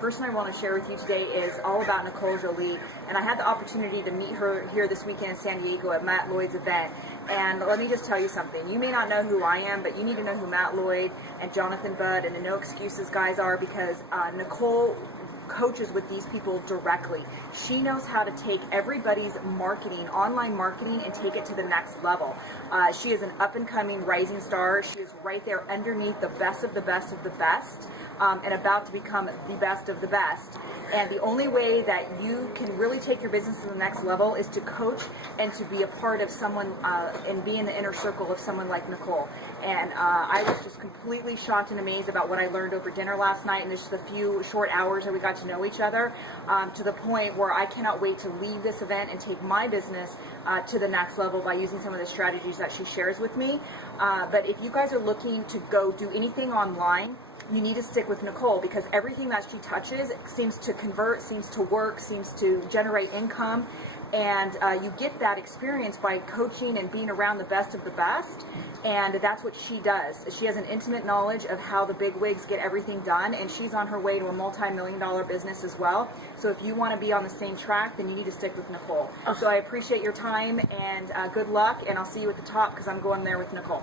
Person I want to share with you today is all about Nicole Jolie, and I had the opportunity to meet her here this weekend in San Diego at Matt Lloyd's event. And let me just tell you something. You may not know who I am, but you need to know who Matt Lloyd and Jonathan Budd and the No Excuses guys are, because Nicole coaches with these people directly. She knows how to take everybody's marketing, online marketing, and take it to the next level. She is an up-and-coming rising star. She is right there underneath the best of the best of the best, and about to become the best of the best. And the only way that you can really take your business to the next level is to coach and to be a part of someone and be in the inner circle of someone like Nicole. And I was just completely shocked and amazed about what I learned over dinner last night in just a few short hours that we got to know each other, to the point where I cannot wait to leave this event and take my business to the next level by using some of the strategies that she shares with me. But if you guys are looking to go do anything online, you need to stick with Nicole, because everything that she touches seems to convert, seems to work, seems to generate income. And you get that experience by coaching and being around the best of the best. And that's what she does. She has an intimate knowledge of how the big wigs get everything done, and she's on her way to a multi-million-dollar business as well. So if you want to be on the same track, then you need to stick with Nicole. So I appreciate your time, and good luck, and I'll see you at the top, because I'm going there with Nicole.